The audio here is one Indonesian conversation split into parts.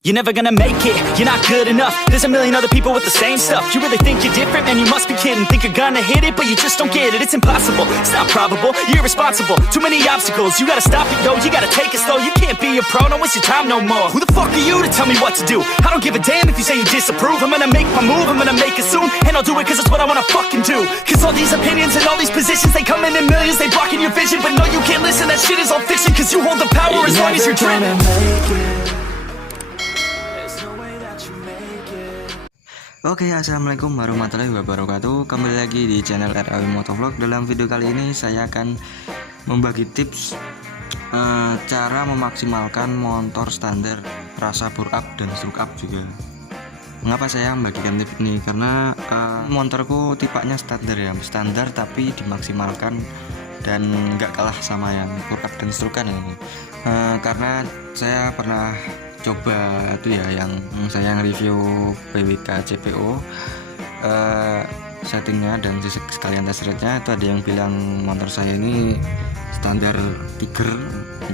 You're never gonna make it, you're not good enough. There's a million other people with the same stuff. You really think you're different? Man, you must be kidding. Think you're gonna hit it, but you just don't get it. It's impossible, it's not probable, you're irresponsible. Too many obstacles, you gotta stop it, yo. You gotta take it slow, you can't be a pro. Don't waste your time no more. Who the fuck are you to tell me what to do? I don't give a damn if you say you disapprove. I'm gonna make my move, I'm gonna make it soon. And I'll do it cause it's what I wanna fucking do. Cause all these opinions and all these positions, they come in millions, they blocking your vision. But no, you can't listen, that shit is all fiction. Cause you hold the power as long as you're dreaming. Oke, assalamualaikum warahmatullahi wabarakatuh. Kembali lagi di channel RAW Motovlog. Dalam video kali ini saya akan membagi tips cara memaksimalkan motor standar rasa bore up dan stroke up juga. Mengapa saya membagikan tips ini? Karena motorku tipenya standar ya, standar tapi dimaksimalkan dan nggak kalah sama yang bore up dan stroke ya. Karena saya pernah coba itu ya, yang saya review PWK CPO settingnya dan sekalian tes rate-nya. Itu ada yang bilang motor saya ini standar Tiger,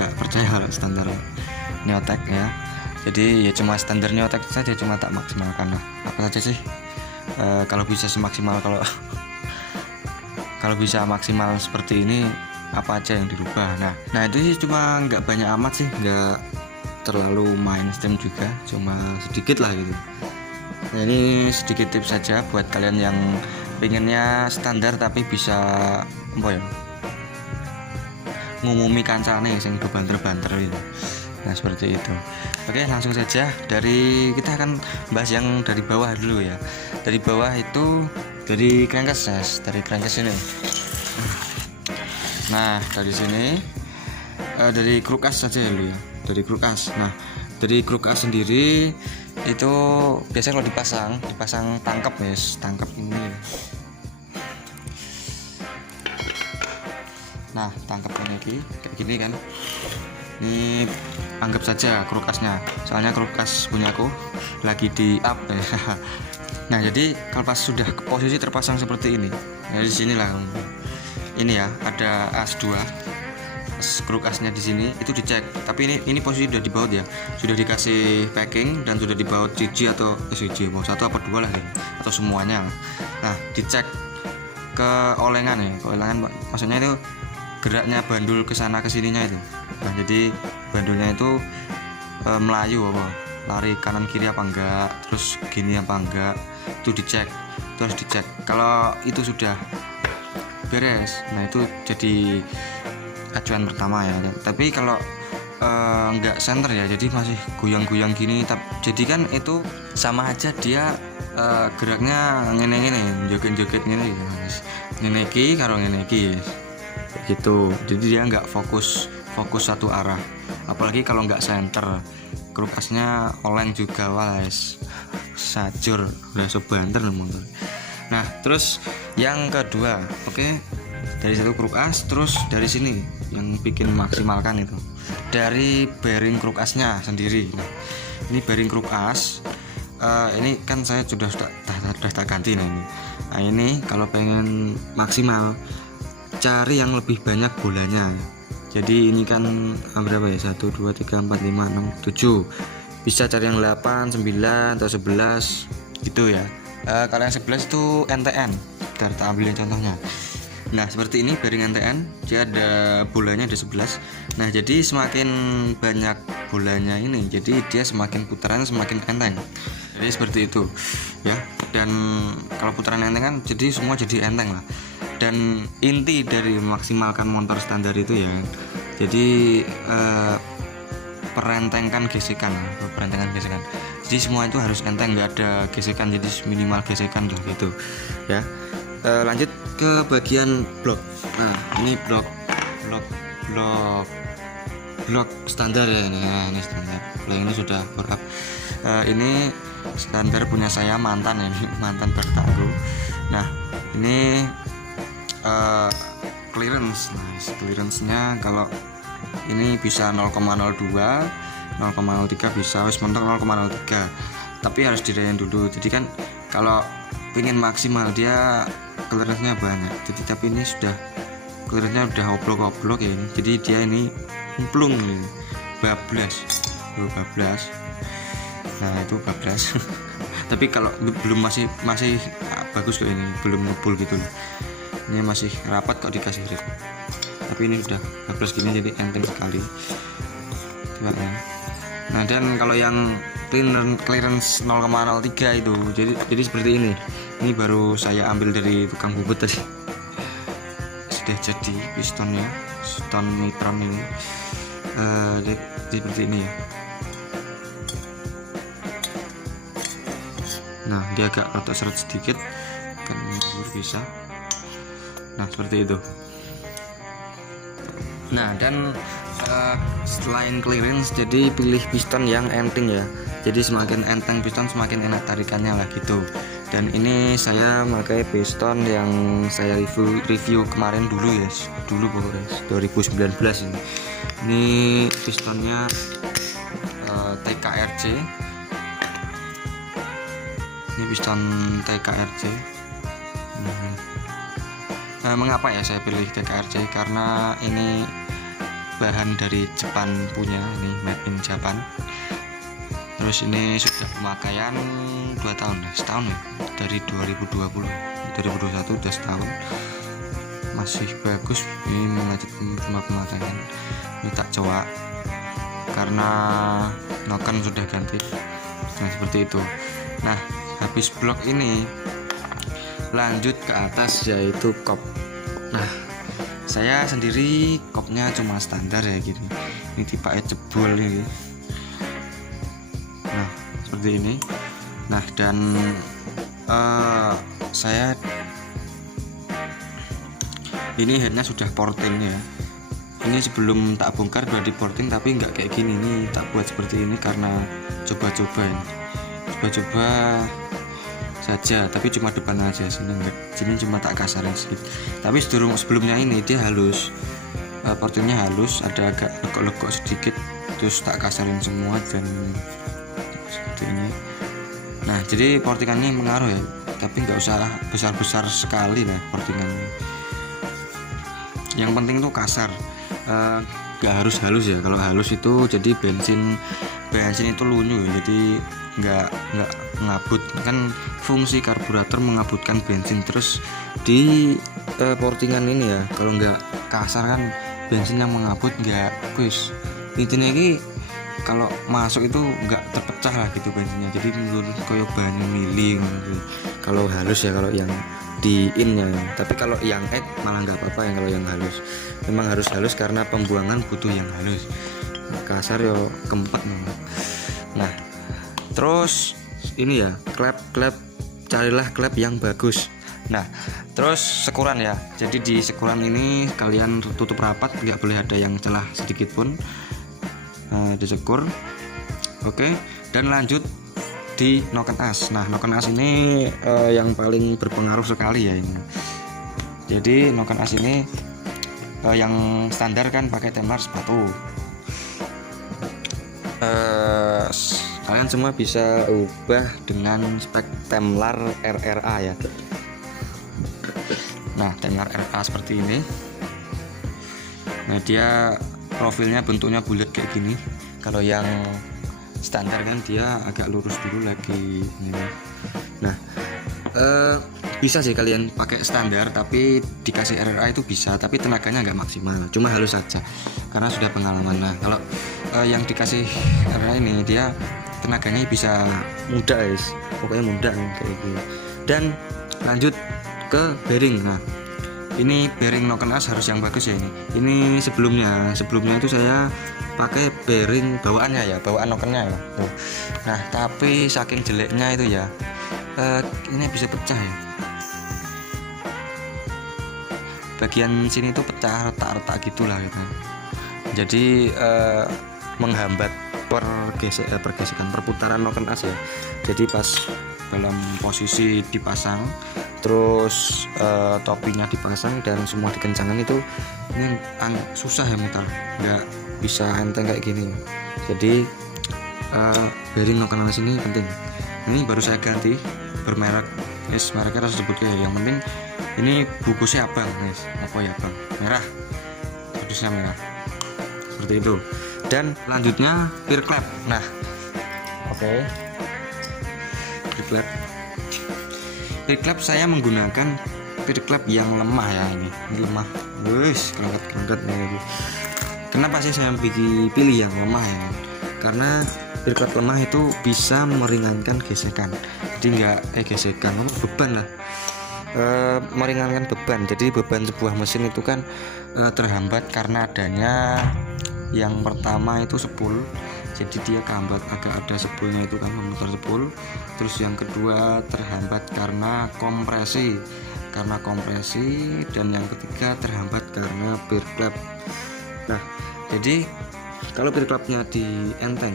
nggak percaya kalau standar Neotech ya. Jadi ya cuma standar Neotech saja, cuma tak maksimalkan lah. Apa saja sih kalau bisa semaksimal, kalau bisa maksimal seperti ini apa aja yang dirubah. Nah itu sih cuma nggak banyak amat sih, nggak terlalu mainstream juga, cuma sedikit lah gitu. Nah, ini sedikit tips saja buat kalian yang pengennya standar tapi bisa apa ya, ngumumi kancane sing banter-banter gitu. Nah seperti itu. Oke, langsung saja kita akan bahas yang dari bawah dulu ya. Dari bawah itu dari crankcase ya, dari crankcase ini. Nah dari sini dari crankcase saja dulu ya. Dari crankcase. Nah, dari crankcase sendiri itu biasanya kalau dipasang tangkap ya, tangkap ini. Nah, tangkapnya ini kayak gini kan. Ini anggap saja crankcase-nya. Soalnya crankcase punyaku lagi di up ya. Nah, jadi kalau pas sudah ke posisi terpasang seperti ini. Nah, di sinilah. Ini ya, ada as 2. Crankcase-nya di sini itu dicek, tapi ini posisi sudah dibaut ya, sudah dikasih packing dan sudah dibaut CG atau SG mau satu apa dua lah ya, atau semuanya. Nah dicek ke olengan ya, ke olengan maksudnya itu geraknya bandul ke sana ke sininya itu. Nah jadi bandulnya itu melayu apa, lari kanan kiri apa enggak, terus gini apa enggak, itu dicek, terus dicek. Kalau itu sudah beres, nah itu jadi acuan pertama ya. Tapi kalau nggak center ya, jadi masih goyang-goyang gini, jadi kan itu sama aja dia geraknya ngene-ngene, joget-joget ngene iki karo ngene iki gitu. Jadi dia nggak fokus satu arah, apalagi kalau nggak center. Crankcase-nya oleng juga, wales sajur udah sebanter motor. Nah terus yang kedua, oke, dari satu crankcase, terus dari sini yang bikin maksimalkan itu dari bearing crankcase-nya sendiri. Nah, ini bearing crankcase ini kan saya sudah tak ganti nih ini. Nah ini kalau pengen maksimal cari yang lebih banyak bolanya. Jadi ini kan berapa ya, 1, 2, 3, 4, 5, 6, 7, bisa cari yang 8, 9 atau 11 gitu ya. Kalau yang 11 itu NTN, kita ambilin contohnya. Nah seperti ini bearing NTN, dia ada bolanya ada 11. Nah jadi semakin banyak bolanya ini, jadi dia semakin putarannya semakin enteng. Jadi seperti itu ya. Dan kalau putaran enteng kan jadi semua jadi enteng lah. Dan inti dari memaksimalkan motor standar itu ya, jadi perentengkan gesekan. Jadi semua itu harus enteng, nggak ada gesekan, jadi minimal gesekan lah gitu ya. Lanjut ke bagian blok. Nah ini blok standar ya ini. Nah, ini standar. Blok ini sudah bore up. Ini standar punya saya, mantan ya, mantan bertangguh. Nah ini clearance. Nah clearance-nya kalau ini bisa 0,02, 0,03 bisa, wis mentok 0,03. Tapi harus dirayain dulu. Jadi kan kalau pengen maksimal dia clearance-nya banyak. Jadi tapi ini sudah clearance-nya udah oblok ya ini. Jadi dia ini plung ini bablas. Nah itu bablas. Tapi kalau belum masih bagus kok, ini belum ngebul gitu loh. Ini masih rapat kok dikasih ring. Tapi ini udah bablas gini, jadi enteng sekali. Nah dan kalau yang clearance 0,03 itu jadi seperti ini. Ini baru saya ambil dari tukang bubut tadi. Sudah jadi pistonnya, piston Mitron ini. Jadi seperti ini ya. Nah dia agak rotok seret sedikit kan, bisa. Nah seperti itu. Nah dan selain clearance, jadi pilih piston yang enteng ya. Jadi semakin enteng piston semakin enak tarikannya lah gitu. Dan ini saya pakai piston yang saya review kemarin dulu ya, dulu pokoknya 2019 ini. Ini pistonnya TKRC. Ini piston TKRC. Mengapa ya saya pilih TKRC? Karena ini bahan dari Jepang punya, ini made in Japan. Terus ini sudah pemakaian 2 tahun, setahun ya, dari 2021 udah setahun, masih bagus. Ini mengajar pemakaian. Ini tak coba karena noken sudah ganti. Nah seperti itu. Nah habis blok ini lanjut ke atas yaitu kop. Nah saya sendiri kopnya cuma standar ya gini. Ini tipe jebol ini. Nah seperti ini. Nah dan saya ini headnya sudah porting ya. Ini sebelum tak bongkar udah di porting, tapi nggak kayak gini. Ini tak buat seperti ini karena coba-coba ini. Coba-coba saja, tapi cuma depan aja, sini cuma tak kasarin sedikit. Tapi sebelumnya ini dia halus, portingnya halus, ada agak lekuk-lekuk sedikit, terus tak kasarin semua dan seperti ini. Nah jadi portingan ini mengaruh ya, tapi nggak usah besar-besar sekali lah portingannya. Yang penting tuh kasar, nggak harus halus ya. Kalau halus itu jadi bensin itu lunyu, jadi nggak ngabut. Kan fungsi karburator mengabutkan bensin, terus di portingan ini ya kalau nggak kasar kan bensin yang mengabut nggak kuis. Intinya ini kalau masuk itu nggak terpecah lah gitu bensinnya, jadi menurut koyo banyu mili gitu. Kalau halus ya, kalau yang di innya ya. Tapi kalau yang malah nggak apa-apa yang kalau yang halus. Memang harus halus karena pembuangan butuh yang halus. Kasar yo kempet. Nah terus ini ya klep, carilah klep yang bagus. Nah terus sekuran ya, jadi di sekuran ini kalian tutup rapat, nggak boleh ada yang celah sedikit pun. Disekur. Oke. Dan lanjut di noken as. Nah noken as ini yang paling berpengaruh sekali ya ini. Jadi noken as ini yang standar kan pakai temlar sepatu. Kalian semua bisa ubah dengan spek temlar RRA ya. Nah temlar RRA seperti ini. Nah dia profilnya bentuknya bulat kayak gini. Kalau yang standar kan dia agak lurus dulu lagi ini. Nah bisa sih kalian pakai standar tapi dikasih RRA itu bisa, tapi tenaganya nggak maksimal, cuma halus saja karena sudah pengalaman. Nah kalau yang dikasih RRA ini dia tenaganya bisa muda guys, pokoknya muda kayak gini. Dan lanjut ke bearing. Nah ini bearing noken as harus yang bagus ya. Ini sebelumnya itu saya pakai bearing bawaannya ya, bawaan nokennya ya. Nah tapi saking jeleknya itu ya, ini bisa pecah ya, bagian sini tuh pecah, retak-retak gitulah gitu. Jadi menghambat pergesekan perputaran noken as ya. Jadi pas dalam posisi dipasang, terus topinya dipasang dan semua dikencangkan itu ini susah ya mutar, nggak bisa enteng kayak gini. Jadi bearing noken as ini penting. Ini baru saya ganti bermerek, mereknya harus sebutnya ya. Yang penting ini bungkusnya abang guys, apa ya bang, merah, kudusnya merah seperti itu. Dan lanjutnya peer clap. Nah oke. Peer clap saya menggunakan peer clap yang lemah ya, ini lemah, wes kelengket nih. Kenapa sih saya pilih yang lemah ya? Karena peer clap lemah itu bisa meringankan gesekan, jadi beban lah, meringankan beban. Jadi beban sebuah mesin itu kan terhambat karena adanya yang pertama itu spul, jadi dia kehambat agak ada spulnya itu kan, memutar spul. Terus yang kedua terhambat karena kompresi, dan yang ketiga terhambat karena peer clap. Nah, jadi kalau peer clapnya dientengkan,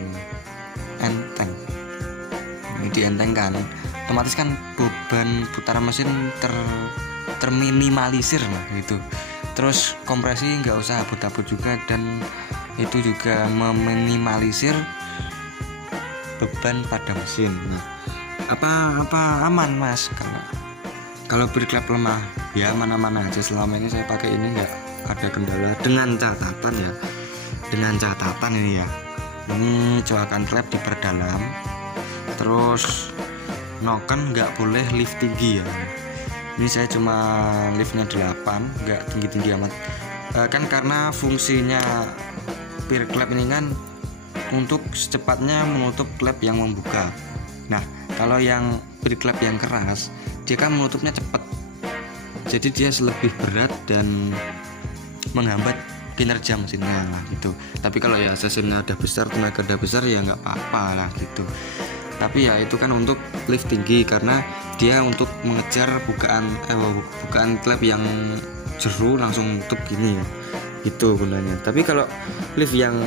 otomatis kan beban putaran mesin terminimalisir lah gitu. Terus kompresi nggak usah abut-abut juga, dan itu juga meminimalisir beban pada mesin. Nah, apa aman mas kalau peer clap lemah? Ya mana-mana aja, selama ini saya pakai ini nggak ada kendala, dengan catatan ini ya, ini coakan klep diperdalam, terus noken nggak boleh lift tinggi ya. Ini saya cuma liftnya 8, nggak tinggi-tinggi amat, kan karena fungsinya peer clap ini kan untuk secepatnya menutup klep yang membuka. Nah, kalau yang peer clap yang keras, dia kan menutupnya cepat, jadi dia lebih berat dan menghambat kinerja mesinnya lah gitu. Tapi kalau ya cc-nya udah besar, tenaga udah besar, ya nggak apa-apa lah gitu. Tapi ya itu kan untuk lift tinggi, karena dia untuk mengejar bukaan klep yang jeru langsung tutup gini ya, itu gunanya. Tapi kalau lift yang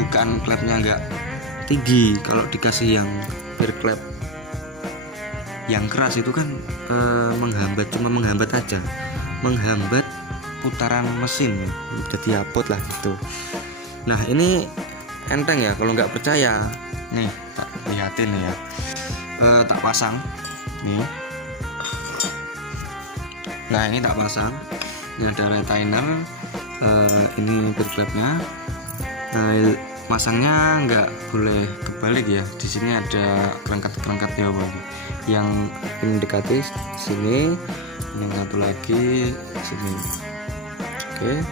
bukaan klepnya nggak tinggi, kalau dikasih yang peer clap yang keras itu kan cuma menghambat aja, menghambat putaran mesin, jadi abot lah gitu. Nah, ini enteng ya, kalau nggak percaya nih tak lihatin nih ya, tak pasang nih. Nah, ini tak pasang, ini ada retainer, ini peer clapnya. Nah, masangnya nggak boleh kebalik ya, di sini ada kerangkat ya bang, yang ini dekati sini, yang satu lagi sini. Oke,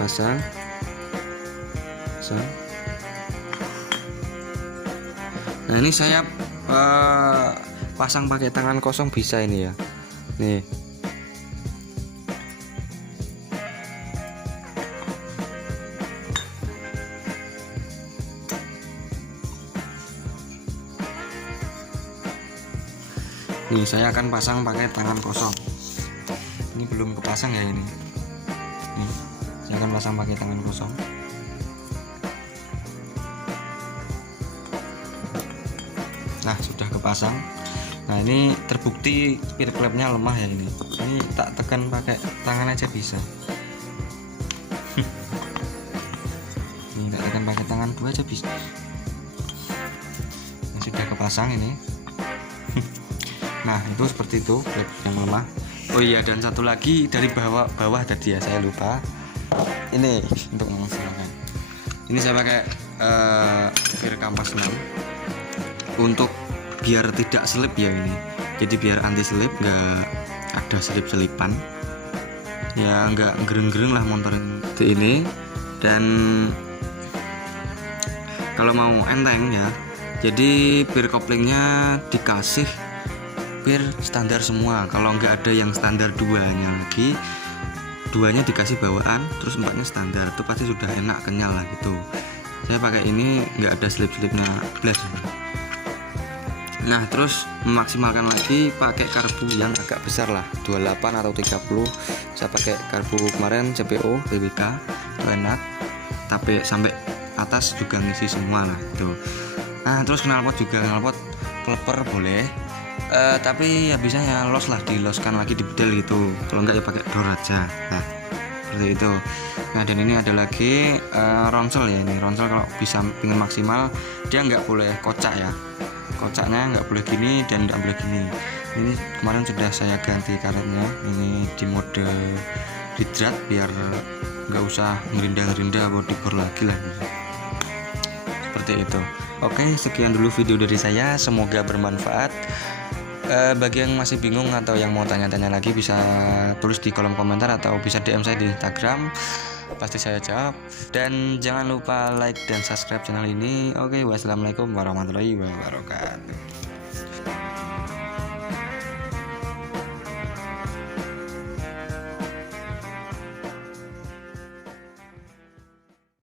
pasang. Nah, ini saya pasang pakai tangan kosong bisa ini ya, nih. Nih, saya akan pasang pakai tangan kosong. Ini belum kepasang ya ini. Nih, saya akan pasang pakai tangan kosong. Nah, sudah kepasang. Nah, ini terbukti peer clapnya lemah ya ini. Ini tak tekan pakai tangan aja bisa. Ini tak tekan pakai tangan dua aja bisa. Ini sudah kepasang ini. Nah, itu seperti itu klep yang lemah. Oh iya, dan satu lagi dari bawah tadi ya, saya lupa. Ini untuk mengusulkan. Ini saya pakai peer kampas 6 untuk biar tidak selip ya ini. Jadi biar anti selip, nggak ada selip-selipan. Ya nggak gereng-gereng lah motor ini. Dan kalau mau enteng ya, jadi peer couplingnya dikasih peer standar semua. Kalau nggak ada yang standar duanya dikasih bawaan, terus 4-nya standar, itu pasti sudah enak, kenyal lah gitu. Saya pakai ini nggak ada slip-slipnya blast. Nah, terus memaksimalkan lagi pakai karbu yang agak besar lah, 28 atau 30. Saya pakai karbu kemarin CPO BBK, itu enak, tapi sampai atas juga ngisi semua lah gitu. Nah, terus knalpot kleper boleh, tapi ya bisa ya los lah, diloskan lagi di bedel gitu. Kalau enggak ya pakai door aja. Nah, seperti itu. Nah, dan ini ada lagi ronsel ya, ini ronsel kalau bisa pengen maksimal, dia nggak boleh kocak ya, kocaknya nggak boleh gini dan nggak boleh gini. Ini kemarin sudah saya ganti karetnya, ini di mode hidrat biar nggak usah ngerindah-ngerindah body bor lagi lah, seperti itu. Oke, sekian dulu video dari saya, semoga bermanfaat. Bagi yang masih bingung atau yang mau tanya-tanya lagi bisa tulis di kolom komentar atau bisa DM saya di Instagram, pasti saya jawab. Dan jangan lupa like dan subscribe channel ini. Oke, wassalamualaikum warahmatullahi wabarakatuh.